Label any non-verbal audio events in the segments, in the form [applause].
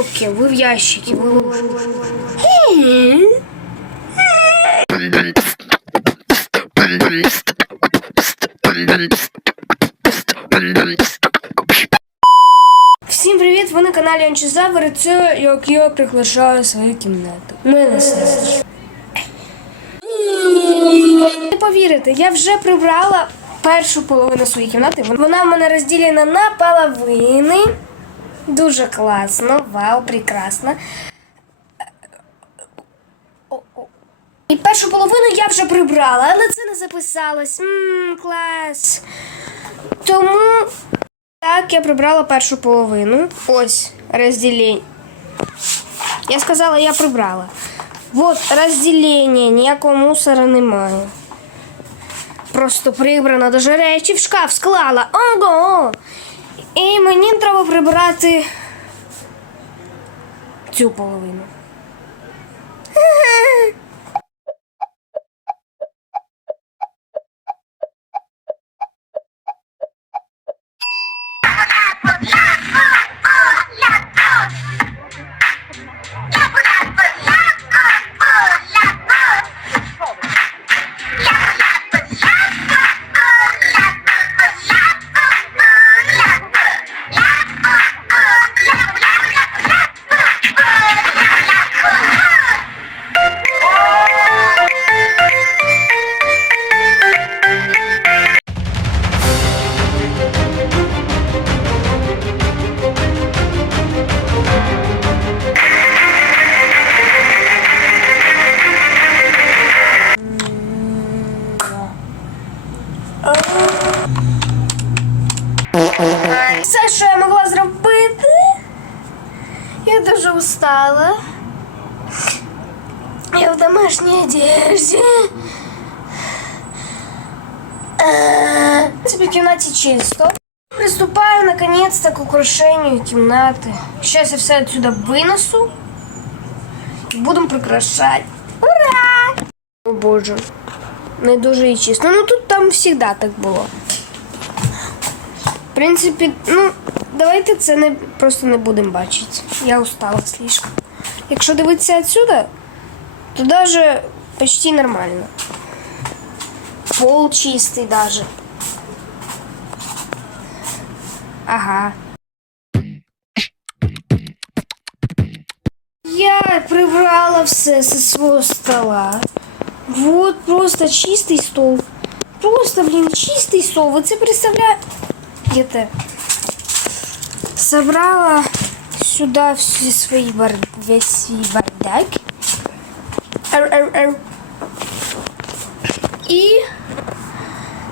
коробки, ви в ви ложите. Всім привіт! Ви на каналі Анчезавр і це як я приглашаю свою кімнату. Мене серце. Не повірите, я вже прибрала першу половину своєї кімнати. Вона в мене розділена на половини. Дуже класно, вау, прекрасно. І першу половину я вже прибрала, але це не записалось. Ммм, клас. Тому так, я прибрала першу половину. Ось розділення. Я сказала, я прибрала. Вот розділення, ніякого мусора немає. Просто прибрано даже речі в шкаф склала. Ого! І мені треба прибрати цю половину. [laughs] устала. Я в домашней одежде. Е, В принципе, в кімнаті чисто. Приступаю наконец-то к украшению кімнати. Сейчас я все отсюда винесу. І будемо прикрашати. Ура! О боже. Не дуже і чисто. Ну тут там завжди так було. В принципі, ну, давайте це не просто не будемо бачити. Я устала слишком. Якщо дивитися отсюда, то даже почти нормально. Пол чистий даже. Ага. Я прибрала все со свого стола. Вот просто чистий стол. Просто, блін, чистий стол. Ви це представляєте? Собрала сюда всі свої бар... весь свій бардак. Ар -ар -ар. І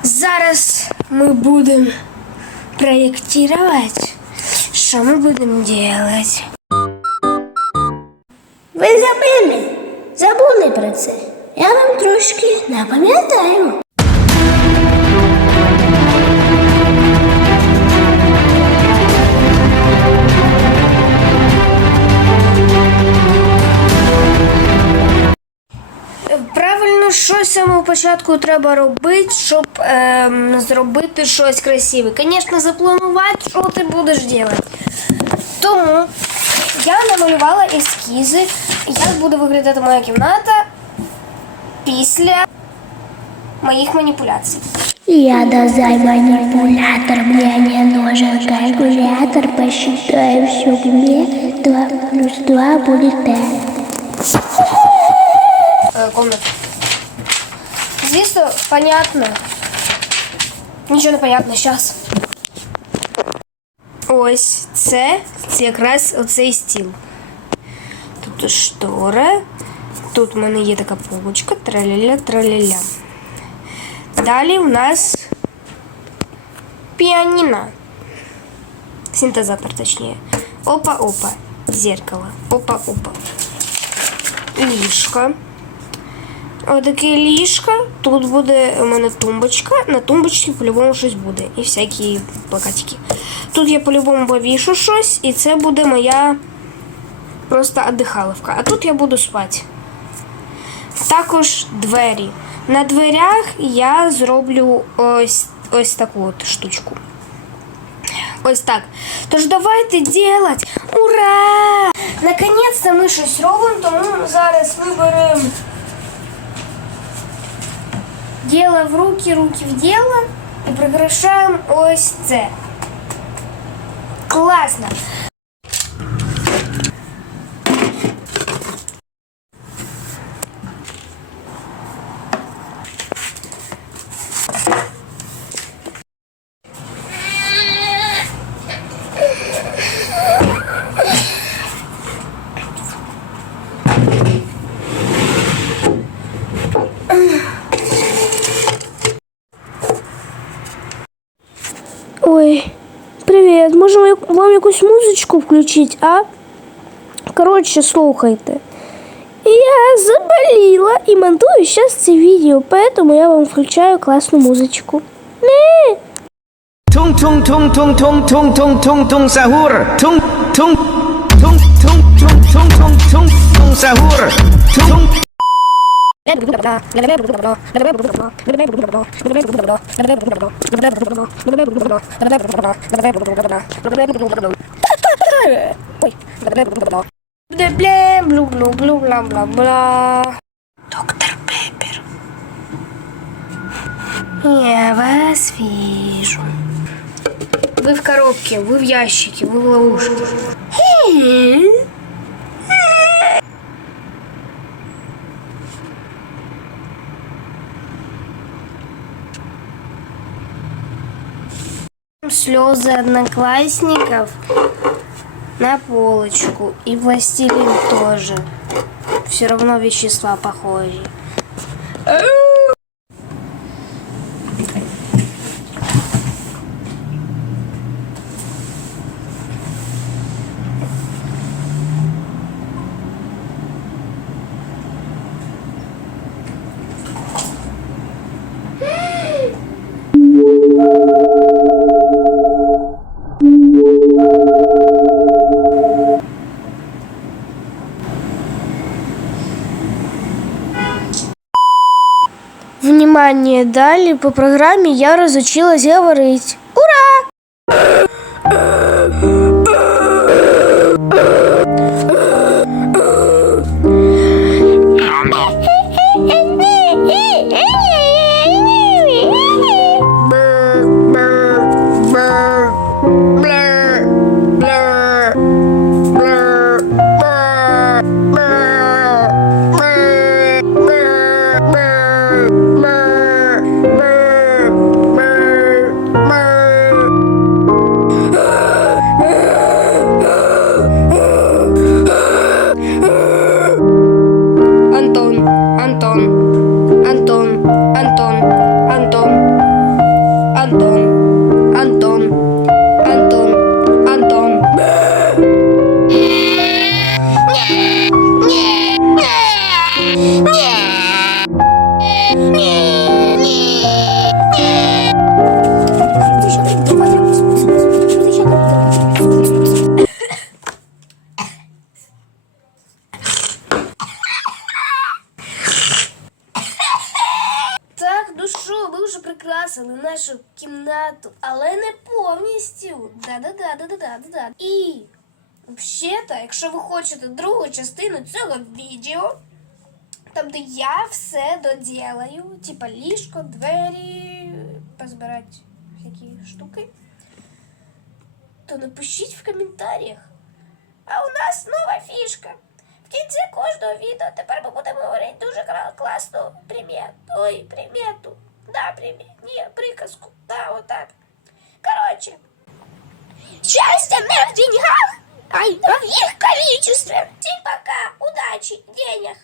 зараз ми будемо проєктувати, що ми будемо робити. Ви забили? Забули про це. Я вам трошки напам'ятаю. Правильно, що з самого початку треба робити, щоб ем, зробити щось красиве. Звісно, запланувати, що ти будеш робити. Тому я намалювала ескізи, як буде виглядати моя кімната після моїх маніпуляцій. Я дозай манипулятор, мне не нужен калькулятор, посчитаю все в уме, 2 плюс 2 будет 5. Е, комнату. Звісно, понятно. Нічого не понятно, зараз. Ось це, це якраз оцей стіл. Тут штора. Тут в мене є така полочка, траля-ля, траля-ля. Далі у нас піаніно. Синтезатор, точніше. Опа-опа. Зеркало. Опа-опа. Ліжко. Отаке ліжко. Тут буде у мене тумбочка. На тумбочці по-любому щось буде. І всякі плакатики. Тут я по-любому повішу щось, і це буде моя просто віддихаловка. А тут я буду спати. Також двері. На дверях я зроблю ось, ось таку от штучку. Ось так. Тож давайте делать. Ура! Наконець-то ми щось робимо, тому зараз ми Дело в руки, руки в дело. И приглашаем ОСЦ. Классно! вам якусь музичку включити, а? Коротше, слухайте. Я заболіла і монтую зараз це відео, поэтому я вам включаю класну музичку. Не. Tung tung tung tung tung tung tung tung tung sahur. Tung tung tung tung tung tung tung tung tung sahur. Бла-бла-бла. Доктор Пеппер. Я вас вижу. Вы в коробке, вы в ящике, вы в ловушке. Слезы одноклассников на полочку. И пластилин тоже. Все равно вещества похожи. Внимание, далі по програмі я разучилась говорить. Ура! прикрасили нашу кімнату, але не повністю. Да-да-да, да-да-да, да-да. І взагалі-то, якщо ви хочете другу частину цього відео, там, де я все доділаю, типа ліжко, двері, позбирати всякі штуки, то напишіть в коментарях. А у нас нова фішка. В кінці кожного відео тепер ми будемо говорити дуже кра- класну примет. Ой, примету. Да. Ні, приказку. Да, вот так. Короче. Счастья не в деньгах, а в их количестве. Всем пока. Удачи, денег.